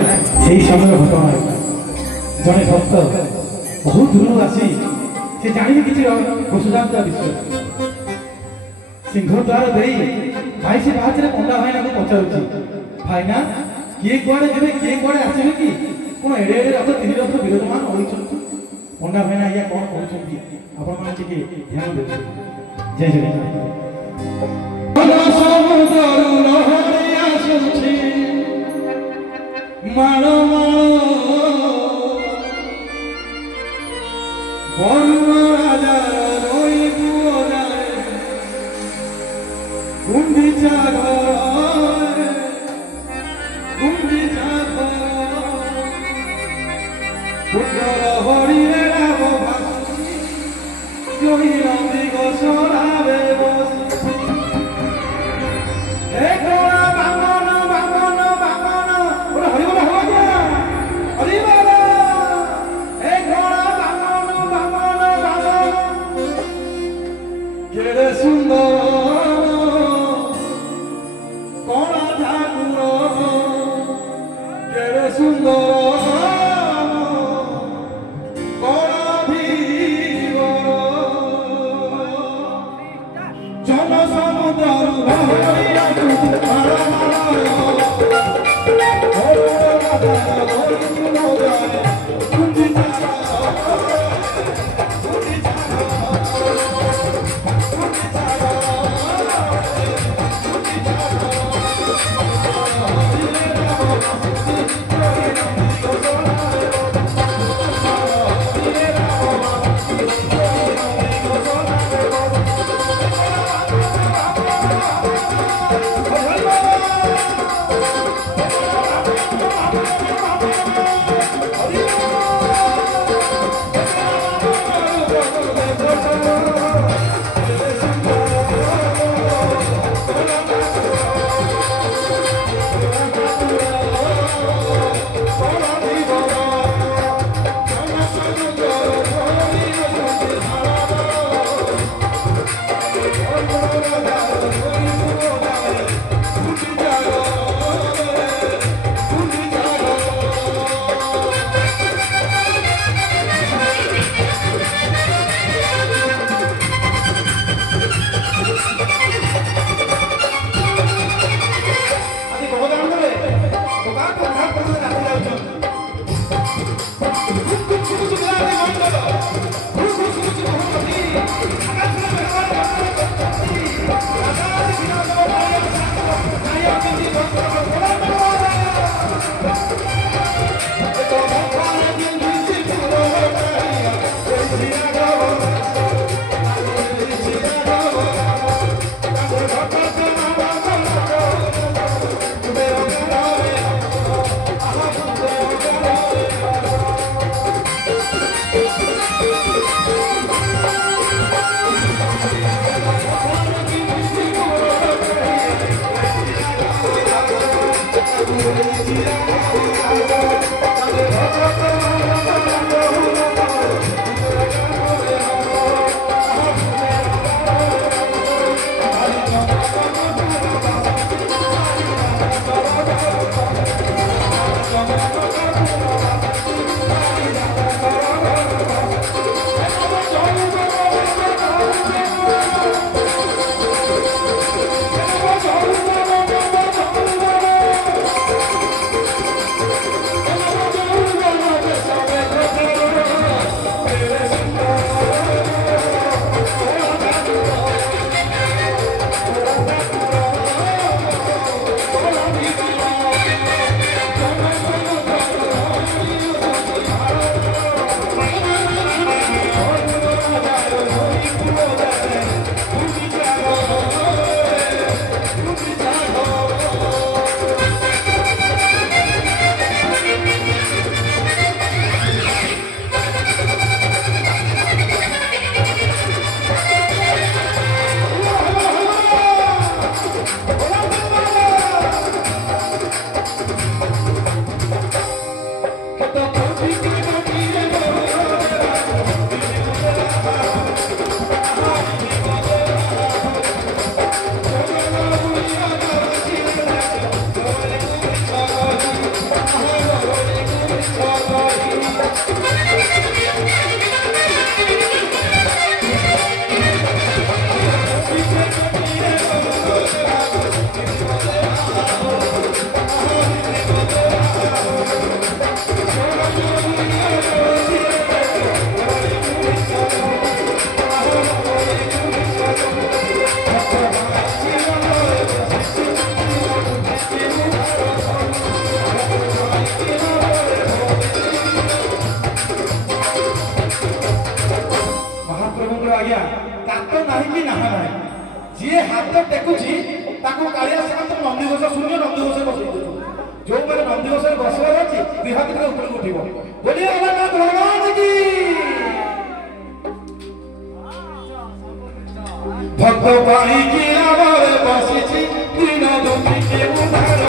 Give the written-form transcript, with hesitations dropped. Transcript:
से समय घटना जड़े भक्त बहुत दूर आसी से जानी कि बसुजाता विषय सिंहद्वार दे भाई से बात पंडा भाईना को पचार भाईना किए कुआड़े देवे किए कुआड़े आसवे कि कौन एडे एडे रथ तीन रथ विराजमान होइछन पंडा भाईना या कौन कहउछन आपण माने टिके ध्यान देते जय जय समुद्र लहरी आसुछि माणो बरुण राजा रोई पुओ गुंडीचा गुंडीचा पुत्र हरि रे राम भासुसी जोई नंदी गोसरावे बसुसी हे कोरा बामन बामन बामन ओरे हरि बोल हो गया हरि बोल हे कोरा बामन बामन बामन केड़े सुंदर କି ନାହା ନାହିଁ ଯିଏ ହାତ ଟେକୁଛି ତାକୁ କାଳିଆ ସେମାନେ ନନ୍ଦିଘୋଷ ଶୂନ୍ୟ ନନ୍ଦିଘୋଷରେ ବସେଇ ଦେଉଛୁ ଯୋଉମାନେ ନନ୍ଦିଘୋଷରେ ବସିବାର ଅଛି ଦୁଇ ହାତ ଟିକେ ଉପରକୁ ଉଠିବ ବୋଲି ଅମରନାଥ ଭଗବାନ କି ଭକ୍ତ ପାଇକି ନାମରେ ବସିଛି ଦିନ ଦୁଃଖୀ ଉଦ୍ଧାର